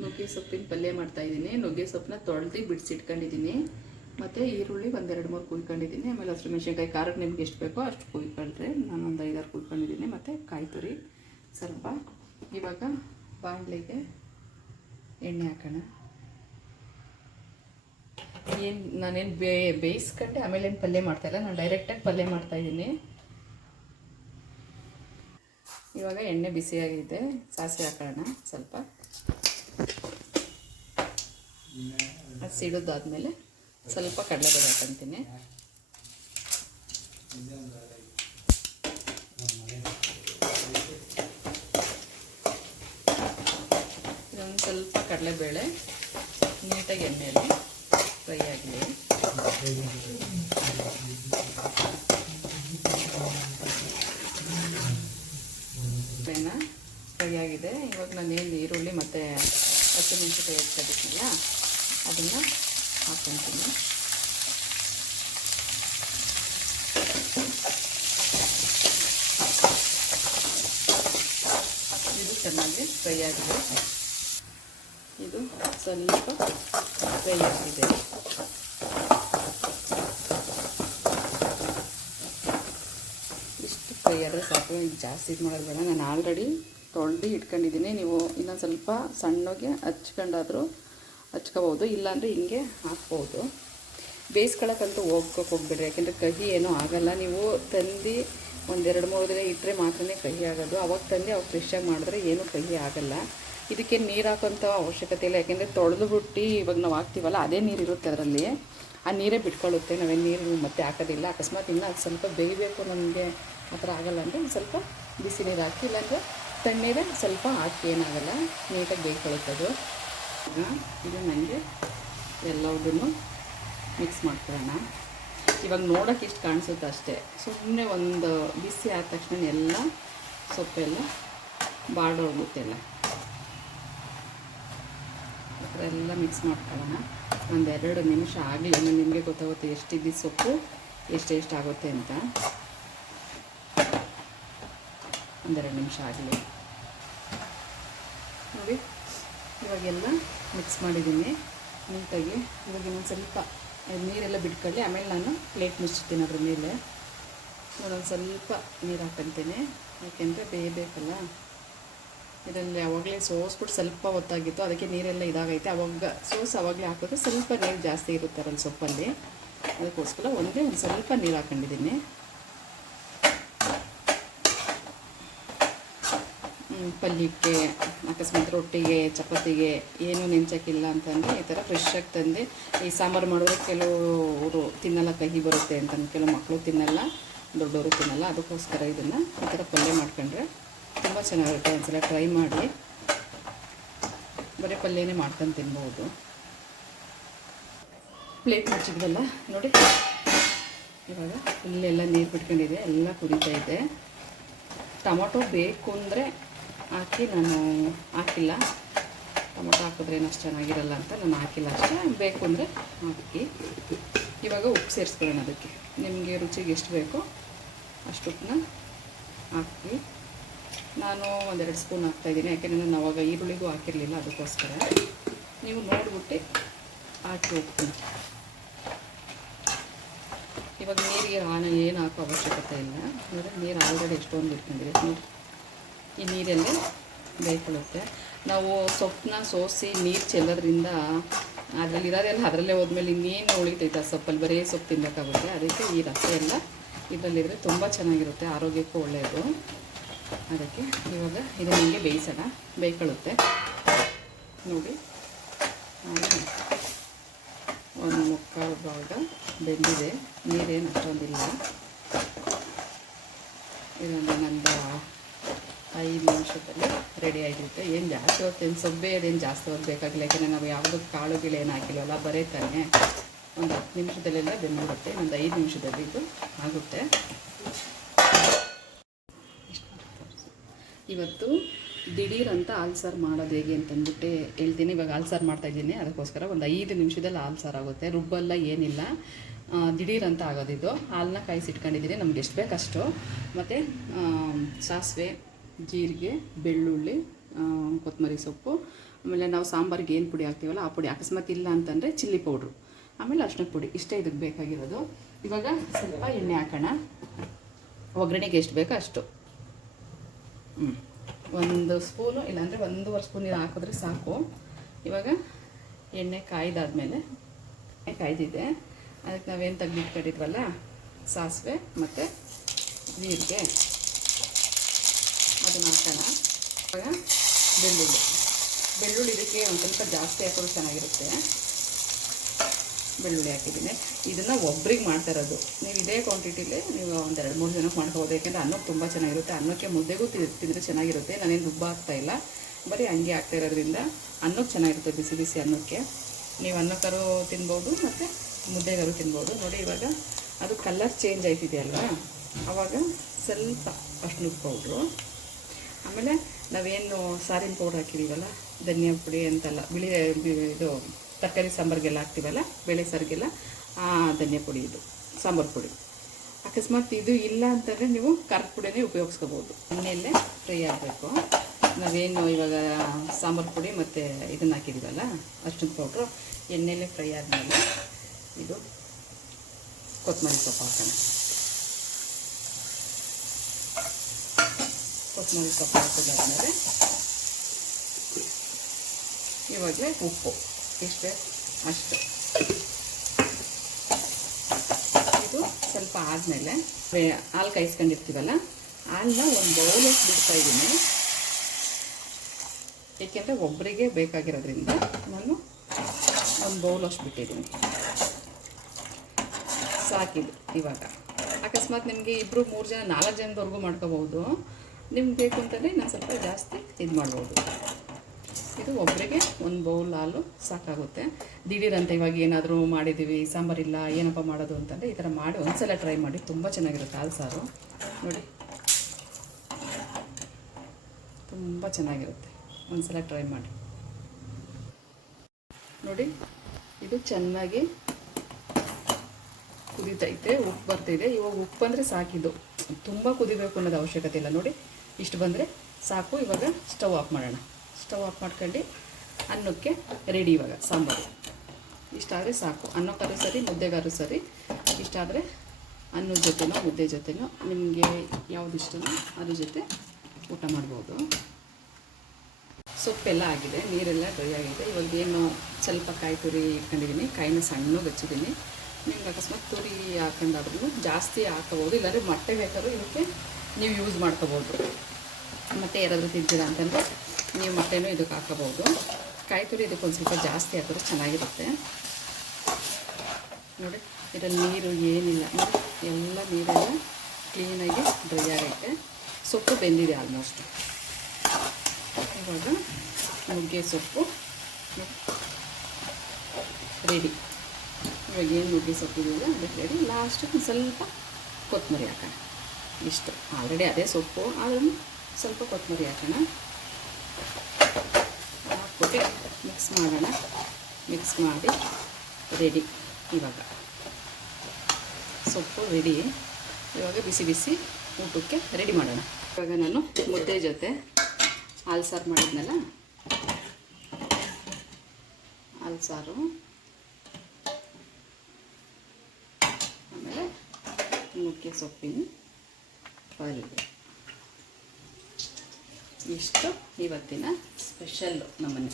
ನುಗ್ಗೆ ಸೊಪ್ಪಿನ ಪಲ್ಯ ಮಾಡ್ತಾಯಿದ್ದೀನಿ. ನುಗ್ಗೆ ಸೊಪ್ಪನ್ನ ತೊಳೆದು ಬಿಡಿಸಿಟ್ಕೊಂಡಿದ್ದೀನಿ. ಮತ್ತು ಈರುಳ್ಳಿ ಒಂದೆರಡು ಮೂರು ಕುಯ್ಕೊಂಡಿದ್ದೀನಿ. ಆಮೇಲೆ ಹಸಿಮೆಣ್ಸಿನ್ಕಾಯಿ ಖಾರಕ್ಕೆ ನಿಮ್ಗೆ ಎಷ್ಟು ಬೇಕೋ ಅಷ್ಟು ಕುಯ್ಕೊಂಡ್ರೆ ನಾನು ಒಂದು 5-6 ಕುಯ್ಕೊಂಡಿದ್ದೀನಿ. ಮತ್ತು ಕಾಯಿ ತುರಿ ಸ್ವಲ್ಪ. ಇವಾಗ ಬಾಣಲೆಗೆ ಎಣ್ಣೆ ಹಾಕೋಣ. ನಾನೇನು ಬೇಯಿಸ್ಕೊಂಡೆ ಆಮೇಲೆ ಏನು ಪಲ್ಯ ಮಾಡ್ತಾಯಿಲ್ಲ, ನಾನು ಡೈರೆಕ್ಟಾಗಿ ಪಲ್ಯ ಮಾಡ್ತಾಯಿದ್ದೀನಿ. ಇವಾಗ ಎಣ್ಣೆ ಬಿಸಿಯಾಗಿದೆ, ಸಾಸಿವೆ ಹಾಕೋಣ ಸ್ವಲ್ಪ. ಅದು ಸಿಡೋದಾದ್ಮೇಲೆ ಸ್ವಲ್ಪ ಕಡಲೆಬೇಳೆ ಹಾಕೊಂತೀನಿ. ಇದೊಂದು ಸ್ವಲ್ಪ ಕಡಲೆಬೇಳೆ ನೀಟಾಗಿ ಎಣ್ಣೆಯಲ್ಲಿ ಫ್ರೈ ಆಗಲಿ. ಬೇನ ಫ್ರೈ ಆಗಿದೆ. ಇವಾಗ ನಾನೇನು ಈರುಳ್ಳಿ ಮತ್ತು ಹಸಿಮೆಣಸಿನಕಾಯಿ ಎತ್ಕೊಂಡಿದ್ದೀನಲ್ಲ ಅದನ್ನು ಹಾಕ್ಕೊತೀನಿ. ಇದು ಚೆನ್ನಾಗಿ ಫ್ರೈ ಆಗಿದೆ. ಇದು ಸ್ವಲ್ಪ ಫ್ರೈ ಆಗಿದೆ. ಇಷ್ಟು ಫ್ರೈ ಆದರೆ ಸಾಕು, ಜಾಸ್ತಿ ಇದು ಮಾಡೋದು ಬೇಡ. ನಾನು ಆಲ್ರೆಡಿ ತೊಳೆದು ಇಟ್ಕೊಂಡಿದ್ದೀನಿ. ನೀವು ಇನ್ನೊಂದು ಸ್ವಲ್ಪ ಸಣ್ಣಗೆ ಹಚ್ಕೊಂಡಾದರೂ ಹಚ್ಕೋಬೋದು, ಇಲ್ಲಾಂದರೆ ಹಿಂಗೆ ಹಾಕ್ಬೋದು. ಬೇಯಿಸ್ಕೊಳ್ಳೋಕ್ಕಂತೂ ಹೋಗ್ಬಿಡ್ರಿ, ಯಾಕೆಂದರೆ ಕಹಿ ಏನೂ ಆಗೋಲ್ಲ. ನೀವು ತಂದು ಒಂದು 2-3 ದಿನ ಇಟ್ಟರೆ ಮಾತ್ರನೇ ಕಹಿ ಆಗೋದು. ಅವಾಗ ತಂದು ಅವಾಗ ಫ್ರೆಶ್ಶಾಗಿ ಮಾಡಿದ್ರೆ ಏನೂ ಕಹಿ ಆಗೋಲ್ಲ. ಇದಕ್ಕೆ ನೀರು ಹಾಕೋಂಥ ಅವಶ್ಯಕತೆ ಇಲ್ಲ, ಯಾಕೆಂದರೆ ತೊಳೆದು ಬಿಟ್ಟು ಇವಾಗ ನಾವು ಹಾಕ್ತೀವಲ್ಲ ಅದೇ ನೀರು ಇರುತ್ತೆ ಅದರಲ್ಲಿ, ಆ ನೀರೇ ಬಿಟ್ಕೊಳ್ಳುತ್ತೆ. ನಾವೇನು ನೀರು ಮತ್ತೆ ಹಾಕೋದಿಲ್ಲ. ಅಕಸ್ಮಾತ್ ಇನ್ನೂ ಅದು ಸ್ವಲ್ಪ ಬೇಯಬೇಕು ನಮಗೆ ಆ ಥರ ಆಗೋಲ್ಲ ಅಂದರೆ ಒಂದು ಸ್ವಲ್ಪ ಬಿಸಿ ನೀರು ಹಾಕಿ, ಇಲ್ಲಾಂದರೆ ತಣ್ಣೀರೇ ಸ್ವಲ್ಪ ಹಾಕಿ ಏನಾಗಲ್ಲ, ನೀಟಾಗಿ ಬೇಯ್ಕೊಳ್ಳುತ್ತದು. ಇದು ನನಗೆ ಎಲ್ಲದನ್ನು ಮಿಕ್ಸ್ ಮಾಡ್ಕೊಳ್ಳೋಣ. ಇವಾಗ ನೋಡೋಕೆ ಇಷ್ಟು ಕಾಣಿಸುತ್ತೆ ಅಷ್ಟೇ, ಸುಮ್ಮನೆ ಒಂದು ಬಿಸಿ ಆದ ತಕ್ಷಣ ಎಲ್ಲ ಸೊಪ್ಪೆಲ್ಲ ಬಾಡೋಗುತ್ತೆಲ್ಲ. ಆ ಥರ ಎಲ್ಲ ಮಿಕ್ಸ್ ಮಾಡ್ಕೊಳ್ಳೋಣ. ಒಂದು 2 ನಿಮಿಷ ಆಗಲಿ, ನಿಮಗೆ ಗೊತ್ತಾಗುತ್ತೆ ಎಷ್ಟಿದ್ದು ಸೊಪ್ಪು ಎಷ್ಟು ಆಗುತ್ತೆ ಅಂತ. ಒಂದು 2 ನಿಮಿಷ ಆಗಲಿ ನೋಡಿ. ಇವಾಗೆಲ್ಲ ಮಿಕ್ಸ್ ಮಾಡಿದ್ದೀನಿ ನೀಟಾಗಿ. ಇವಾಗ ಇನ್ನೊಂದು ಸ್ವಲ್ಪ ನೀರೆಲ್ಲ ಬಿಟ್ಕೊಳ್ಳಿ, ಆಮೇಲೆ ನಾನು ಪ್ಲೇಟ್ ಮುಚ್ಚಿರ್ತೀನಿ ಅದ್ರ ಮೇಲೆ. ನೋಡೊಂದು ಸ್ವಲ್ಪ ನೀರು ಹಾಕೊಂತೀನಿ, ಯಾಕೆಂದರೆ ಬೇಯಬೇಕಲ್ಲ. ಇದರಲ್ಲಿ ಆವಾಗಲೇ ಸೋಸ್ಬಿಟ್ಟು ಸ್ವಲ್ಪ ಹೊತ್ತಾಗಿತ್ತು, ಅದಕ್ಕೆ ನೀರೆಲ್ಲ ಇದಾಗೈತೆ. ಅವಾಗಲೇ ಹಾಕಿದ್ರೆ ಸ್ವಲ್ಪ ನೀರು ಜಾಸ್ತಿ ಇರುತ್ತಾರಲ್ಲ ಸೊಪ್ಪಲ್ಲಿ, ಅದಕ್ಕೋಸ್ಕರ ಒಂದು ಸ್ವಲ್ಪ ನೀರು ಹಾಕೊಂಡಿದ್ದೀನಿ. ಪಲ್ಯಕ್ಕೆ, ಅಕಸ್ಮಾತ್ ರೊಟ್ಟಿಗೆ, ಚಪಾತಿಗೆ ಏನೂ ನೆಂಚಕ್ಕಿಲ್ಲ ಅಂತಂದರೆ ಈ ಥರ ಫ್ರೆಶ್ಶಾಗಿ ತಂದು ಈ ಸಾಂಬಾರು ಮಾಡಿದ್ರೆ ಕೆಲವರು ತಿನ್ನಲ್ಲ, ಕಹಿ ಬರುತ್ತೆ ಅಂತ. ಕೆಲವು ಮಕ್ಕಳು ತಿನ್ನಲ್ಲ, ದೊಡ್ಡವರು ತಿನ್ನಲ್ಲ. ಅದಕ್ಕೋಸ್ಕರ ಇದನ್ನು ಈ ಥರ ಪಲ್ಯ ಮಾಡ್ಕೊಂಡ್ರೆ ತುಂಬ ಚೆನ್ನಾಗಿರುತ್ತೆ. ಒಂದ್ಸಲ ಟ್ರೈ ಮಾಡಿ. ಬರೀ ಪಲ್ಯನೇ ಮಾಡ್ಕೊಂಡು ತಿನ್ಬೋದು. ಪ್ಲೇಟ್ ಮುಚ್ಚಿದ್ವಲ್ಲ ನೋಡಿ, ಇವಾಗ ಇಲ್ಲೆಲ್ಲ ನೀರು ಬಿಟ್ಕೊಂಡಿದೆ, ಎಲ್ಲ ಕುದೀತಾ ಇದೆ. ಟೊಮೊಟೊ ಬೇಕು ಅಂದರೆ ಹಾಕಿ, ನಾನು ಹಾಕಿಲ್ಲ. ಟೊಮೊಟೊ ಹಾಕಿದ್ರೆ ಏನು ಅಷ್ಟು ಚೆನ್ನಾಗಿರಲ್ಲ ಅಂತ ನಾನು ಹಾಕಿಲ್ಲ ಅಷ್ಟೇ. ಬೇಕು ಅಂದರೆ ಹಾಕಿ. ಇವಾಗ ಉಪ್ಪು ಸೇರಿಸ್ಕೊಳ್ಳೋಣ. ಅದಕ್ಕೆ ನಿಮಗೆ ರುಚಿಗೆ ಎಷ್ಟು ಬೇಕೋ ಅಷ್ಟು ಉಪ್ಪನ್ನ ಹಾಕಿ. ನಾನು 1-2 ಸ್ಪೂನ್ ಹಾಕ್ತಾಯಿದ್ದೀನಿ, ಯಾಕೆಂದರೆ ನಾನು ಅವಾಗ ಈರುಳ್ಳಿಗೂ ಹಾಕಿರಲಿಲ್ಲ, ಅದಕ್ಕೋಸ್ಕರ. ನೀವು ನೋಡ್ಬಿಟ್ಟು ಹಾಕಿ ಉಪ್ಪನ್ನ. ಇವಾಗ ನೀರಿಗೆ ಏನು ಹಾಕೋ ಅವಶ್ಯಕತೆ ಇಲ್ಲ. ನೋಡಿ, ನೀರು ಆಲ್ರೆಡಿ ಎಷ್ಟೊಂದು ಇಟ್ಕೊಂಡಿದೆ ನೋಡಿ. ಈ ನೀರಲ್ಲೇ ಬೇಯ್ಕೊಳ್ಳುತ್ತೆ. ನಾವು ಸೊಪ್ಪನ್ನ ಸೋಸಿ ನೀರು ಚೆಲ್ಲೋದ್ರಿಂದ ಅದರಲ್ಲಿ ಇರೋದೆಲ್ಲ ಅದರಲ್ಲೇ ಹೋದ್ಮೇಲೆ ಇನ್ನೇನು ಉಳಿತೈತೆ ಆ ಸೊಪ್ಪಲ್ಲಿ, ಬರೀ ಸೊಪ್ಪು ತಿನ್ನಬೇಕಾಗುತ್ತೆ. ಅದಕ್ಕೆ ಈ ರಸ ಎಲ್ಲ ಇದರಲ್ಲಿದ್ದರೆ ತುಂಬ ಚೆನ್ನಾಗಿರುತ್ತೆ, ಆರೋಗ್ಯಕ್ಕೂ ಒಳ್ಳೆಯದು. ಅದಕ್ಕೆ ಇವಾಗ ಇದು ನಿಮಗೆ ಬೇಯಿಸೋಣ, ಬೇಯ್ಕೊಳ್ಳುತ್ತೆ ನೋಡಿ. ಒಂದು 3/4 ಭಾಗ ಬೆಂದಿದೆ, ನೀರೇನು ಅಷ್ಟೊಂದಿಲ್ಲ. ಇದೊಂದು ನಂದು 5 ನಿಮಿಷದಲ್ಲಿ ರೆಡಿ ಆಗಿರುತ್ತೆ. ಏನು ಜಾಸ್ತಿ ಹೊತ್ತು ಏನು ಸೊಬ್ಬೆ ಅದೇನು ಜಾಸ್ತಿ ಹೊತ್ತು ಬೇಕಾಗಿಲ್ಲ, ಯಾಕೆಂದರೆ ನಾವು ಯಾವುದಕ್ಕೆ ಕಾಳು ಗಿಳೆ ಏನು ಹಾಕಿಲ್ವಲ್ಲ, ಬರೀ ತಾನೆ ಒಂದು 10 ನಿಮಿಷದಲ್ಲೆಲ್ಲ ಬೆಂದಿರುತ್ತೆ. ಒಂದು 5 ನಿಮಿಷದಲ್ಲಿ ಇದು ಆಗುತ್ತೆ. ಇವತ್ತು ದಿಢೀರ್ ಅಂತ ಹಾಲು ಸಾರು ಮಾಡೋದು ಹೇಗೆ ಅಂತಂದ್ಬಿಟ್ಟು ಹೇಳ್ತೀನಿ. ಇವಾಗ ಹಾಲು ಸಾರು ಮಾಡ್ತಾಯಿದ್ದೀನಿ, ಅದಕ್ಕೋಸ್ಕರ ಒಂದು 5 ನಿಮಿಷದಲ್ಲಿ ಹಾಲು ಸಾರು ಆಗುತ್ತೆ. ರುಬ್ಬಲ್ಲ ಏನಿಲ್ಲ, ದಿಢೀರ್ ಅಂತ ಆಗೋದಿದ್ದು. ಹಾಲನ್ನ ಕಾಯಿಸಿಟ್ಕೊಂಡಿದ್ದೀನಿ, ನಮ್ಗೆ ಎಷ್ಟು ಬೇಕಷ್ಟು. ಮತ್ತು ಸಾಸಿವೆ, ಜೀರಿಗೆ, ಬೆಳ್ಳುಳ್ಳಿ, ಕೊತ್ತಂಬರಿ ಕೊತ್ತಂಬರಿ ಸೊಪ್ಪು, ಆಮೇಲೆ ನಾವು ಸಾಂಬಾರಿಗೆ ಏನು ಪುಡಿ ಹಾಕ್ತೀವಲ್ಲ ಆ ಪುಡಿ, ಅಕಸ್ಮಾತ್ ಇಲ್ಲ ಅಂತಂದರೆ ಚಿಲ್ಲಿ ಪೌಡ್ರು, ಆಮೇಲೆ ಅರ್ಶಿನದ ಪುಡಿ, ಇಷ್ಟೇ ಇದಕ್ಕೆ ಬೇಕಾಗಿರೋದು. ಇವಾಗ ಸ್ವಲ್ಪ ಎಣ್ಣೆ ಹಾಕೋಣ, ಒಗ್ಗರಣೆಗೆ ಎಷ್ಟು ಬೇಕೋ ಅಷ್ಟು. 1 ಸ್ಪೂನು ಇಲ್ಲಾಂದರೆ 1.5 ಸ್ಪೂನ್ ನೀರು ಹಾಕಿದ್ರೆ ಸಾಕು. ಇವಾಗ ಎಣ್ಣೆ ಕಾಯ್ದಾದ್ಮೇಲೆ, ಕಾಯ್ದಿದೆ, ಅದಕ್ಕೆ ನಾವೇನು ತೆಗೆದಿಟ್ಕೊಂಡಿದ್ವಲ್ಲ ಸಾಸಿವೆ ಮತ್ತು ಜೀರಿಗೆ ಅದನ್ನು ಹಾಕೋಣ. ಇವಾಗ ಬೆಳ್ಳುಳ್ಳಿ ಇದಕ್ಕೆ ಒಂದು ಸ್ವಲ್ಪ ಜಾಸ್ತಿ ಹಾಕೋದು ಚೆನ್ನಾಗಿರುತ್ತೆ. ಬೆಳ್ಳುಳ್ಳಿ ಹಾಕಿದ್ದೀನಿ. ಇದನ್ನು ಒಬ್ರಿಗೆ ಮಾಡ್ತಾ ಇರೋದು, ನೀವು ಇದೇ ಕ್ವಾಂಟಿಟಿಲಿ ನೀವು ಒಂದು 2-3 ಜನಕ್ಕೆ ಮಾಡ್ಕೋಬೋದು. ಯಾಕೆಂದರೆ ಅನ್ನಕ್ಕೆ ತುಂಬ ಚೆನ್ನಾಗಿರುತ್ತೆ, ಅನ್ನಕ್ಕೆ ಮುದ್ದೆಗೂ ತಿಂದರೆ ಚೆನ್ನಾಗಿರುತ್ತೆ. ನಾನೇನು ರುಬ್ಬ ಹಾಕ್ತಾಯಿಲ್ಲ, ಬರೀ ಹಂಗೆ ಆಗ್ತಾ ಇರೋದ್ರಿಂದ ಅನ್ನಕ್ಕೆ ಚೆನ್ನಾಗಿರುತ್ತೆ. ಬಿಸಿ ಬಿಸಿ ಅನ್ನಕ್ಕೆ ನೀವು ಅನ್ನಕ್ಕಾರು ತಿನ್ಬೋದು ಮತ್ತು ಮುದ್ದೆಗಾರು ತಿನ್ಬೋದು. ನೋಡಿ ಇವಾಗ ಅದು ಕಲರ್ ಚೇಂಜ್ ಆಯ್ತಿದೆಯಲ್ವಾ, ಆವಾಗ ಸ್ವಲ್ಪ ಅರ್ಶಿನದ ಪೌಡ್ರು, ಆಮೇಲೆ ನಾವೇನು ಸಾರಿನ ಪೌಡ್ರ್ ಹಾಕಿದ್ದೀವಲ್ಲ, ಧನಿಯಾ ಪುಡಿ ಅಂತೆಲ್ಲ, ಇದು ತರಕಾರಿ ಸಾಂಬಾರಿಗೆಲ್ಲ ಹಾಕ್ತೀವಲ್ಲ, ಬೇಳೆ ಸಾರಿಗೆಲ್ಲ ಆ ಧನಿಯಾ ಪುಡಿ, ಇದು ಸಾಂಬಾರು ಪುಡಿ. ಅಕಸ್ಮಾತ್ ಇದು ಇಲ್ಲ ಅಂತಂದರೆ ನೀವು ಖಾರದ ಪುಡಿನೇ ಉಪಯೋಗಿಸ್ಕೋಬೋದು. ಎಣ್ಣೆಯಲ್ಲೇ ಫ್ರೈ ಆಗಬೇಕು. ನಾವೇನು ಇವಾಗ ಸಾಂಬಾರು ಪುಡಿ ಮತ್ತು ಇದನ್ನು ಹಾಕಿದ್ದೀವಲ್ಲ ಅರ್ಶಿನದ ಪೌಡ್ರು, ಎಣ್ಣೆಯಲ್ಲೇ ಫ್ರೈ ಆದಮೇಲೆ ಇದು ಕೊತ್ತಂಬರಿ ಸೊಪ್ಪು ಹಾಕೋಣ. ಕೊತ್ತಂಬರಿ ಸೊಪ್ಪು ಹಾಕಿದಾದ್ಮೇಲೆ ಇವಾಗಲೇ ಉಪ್ಪು ಇಷ್ಟೇ, ಅಷ್ಟು. ಇದು ಸ್ವಲ್ಪ ಆದಮೇಲೆ ಹಾಲು ಕಾಯಿಸ್ಕೊಂಡಿರ್ತೀವಲ್ಲ, ಹಾಲನ್ನ ಒಂದು ಬೌಲಷ್ಟು ಬಿಡ್ತಾಯಿದ್ದೀನಿ. ಏಕೆಂದರೆ ಒಬ್ಬರಿಗೆ ಬೇಕಾಗಿರೋದ್ರಿಂದ ನಾನು ಒಂದು ಬೌಲಷ್ಟು ಬಿಟ್ಟಿದ್ದೀನಿ, ಸಾಕಿದು. ಇವಾಗ ಅಕಸ್ಮಾತ್ ನಿಮಗೆ 2-3 ಜನ 4 ಜನದವರೆಗೂ ಮಾಡ್ಕೋಬೋದು. ನಿಮ್ಗೆ ಬೇಕು ಅಂತಂದರೆ ನಾನು ಸ್ವಲ್ಪ ಜಾಸ್ತಿ ಇದು ಮಾಡ್ಬೋದು. ಇದು ಒಬ್ಬರಿಗೆ 1 ಬೌಲ್ ಹಾಲು ಸಾಕಾಗುತ್ತೆ. ದಿಢೀರಂತ ಇವಾಗ ಏನಾದರೂ ಮಾಡಿದ್ದೀವಿ, ಸಾಂಬಾರಿಲ್ಲ, ಏನಪ್ಪ ಮಾಡೋದು ಅಂತಂದರೆ ಈ ಥರ ಮಾಡಿ ಒಂದ್ಸಲ ಟ್ರೈ ಮಾಡಿ, ತುಂಬ ಚೆನ್ನಾಗಿರುತ್ತೆ ಹಾಲು ಸಾರು. ನೋಡಿ ತುಂಬ ಚೆನ್ನಾಗಿರುತ್ತೆ, ಒಂದ್ಸಲ ಟ್ರೈ ಮಾಡಿ. ನೋಡಿ ಇದು ಚೆನ್ನಾಗಿ ಕುದೀತೈತೆ, ಉಪ್ಪು ಬರ್ತಿದೆ. ಇವಾಗ ಉಪ್ಪು ಅಂದರೆ ಸಾಕಿದ್ದು, ತುಂಬ ಕುದಿಬೇಕು ಅನ್ನೋದು ಅವಶ್ಯಕತೆ ಇಲ್ಲ. ನೋಡಿ ಇಷ್ಟು ಬಂದರೆ ಸಾಕು. ಇವಾಗ ಸ್ಟವ್ ಆಫ್ ಮಾಡೋಣ. ಸ್ಟವ್ ಆಫ್ ಮಾಡ್ಕೊಂಡು ಅನ್ನಕ್ಕೆ ರೆಡಿ. ಇವಾಗ ಸಾಂಬಾರು ಇಷ್ಟಾದರೆ ಸಾಕು. ಅನ್ನಕ್ಕಾದ್ರೂ ಸರಿ, ಮುದ್ದೆಗಾದ್ರೂ ಸರಿ. ಇಷ್ಟಾದರೆ ಅನ್ನದ ಜೊತೆನೋ ಮುದ್ದೆ ಜೊತೆನೋ ನಿಮಗೆ ಯಾವುದು ಇಷ್ಟನೋ ಅದ್ರ ಜೊತೆ ಊಟ ಮಾಡ್ಬೋದು. ಸೊಪ್ಪೆಲ್ಲ ಆಗಿದೆ, ನೀರೆಲ್ಲ ಡ್ರೈ ಆಗಿದೆ. ಇವಾಗ ಏನು ಸ್ವಲ್ಪ ಕಾಯಿ ತುರಿ ಇಟ್ಕೊಂಡಿದ್ದೀನಿ, ಕಾಯಿನ ಸಣ್ಣಗೆ ಹಚ್ಚಿದ್ದೀನಿ. ನಿಮ್ಗೆ ಅಕಸ್ಮಾತ್ ತುರಿ ಹಾಕೊಂಡಾದ್ರೂ ಜಾಸ್ತಿ ಹಾಕೋಬೋದು, ಇಲ್ಲಾಂದರೆ ಮೊಟ್ಟೆ ಬೇಕಾದ್ರೂ ಇದಕ್ಕೆ ನೀವು ಯೂಸ್ ಮಾಡ್ಕೋಬೋದು. ಮತ್ತು ಯಾರಾದರೂ ತಿಂತೀರ ಅಂತಂದರೆ ನೀವು ಮೊಟ್ಟೆನೂ ಇದಕ್ಕೆ ಹಾಕೋಬೋದು. ಕಾಯಿ ತುರಿ ಇದಕ್ಕೆ ಒಂದು ಸ್ವಲ್ಪ ಜಾಸ್ತಿ ಹಾಕಿದ್ರೆ ಚೆನ್ನಾಗಿರುತ್ತೆ. ನೋಡಿ ಇದರಲ್ಲಿ ನೀರು ಏನಿಲ್ಲ, ನೋಡಿ ಎಲ್ಲ ನೀರೆಲ್ಲ ಕ್ಲೀನಾಗಿ ಡ್ರೈ ಆಗೈತೆ. ಸೊಪ್ಪು ಬೆಂದಿದೆ ಆಲ್ಮೋಸ್ಟ್. ಇವಾಗ ನುಗ್ಗೆ ಸೊಪ್ಪು ರೆಡಿ. ಇವಾಗ ಏನು ನುಗ್ಗೆ ಸೊಪ್ಪಿದೆಯಲ್ಲ ಅದಕ್ಕೆ ರೆಡಿ. ಲಾಸ್ಟಿಗೆ ಒಂದು ಸ್ವಲ್ಪ ಕೊತ್ತಂಬರಿ ಹಾಕೋಣ. ಇಷ್ಟು ಆಲ್ರೆಡಿ ಅದೇ ಸೊಪ್ಪು, ಆದ್ರೂ ಸ್ವಲ್ಪ ಕೊತ್ತಂಬರಿ ಹಾಕೋಣ. ಹಾಕ್ಬಿಟ್ಟು ಮಿಕ್ಸ್ ಮಾಡೋಣ. ಮಿಕ್ಸ್ ಮಾಡಿ ರೆಡಿ. ಇವಾಗ ಸೊಪ್ಪು ರೆಡಿ. ಇವಾಗ ಬಿಸಿ ಬಿಸಿ ಊಟಕ್ಕೆ ರೆಡಿ ಮಾಡೋಣ. ಇವಾಗ ನಾನು ಮುದ್ದೆ ಜೊತೆ ಹಾಲು ಸಾರು ಮಾಡಿದ್ನಲ್ಲ, ಹಾಲು ಸಾರು, ಆಮೇಲೆ ನುಗ್ಗೆ ಸೊಪ್ಪಿನ ಪಲ್ಯ, ಇಷ್ಟು ಇವತ್ತಿನ ಸ್ಪೆಷಲ್ಲು ನಮ್ಮನೆ.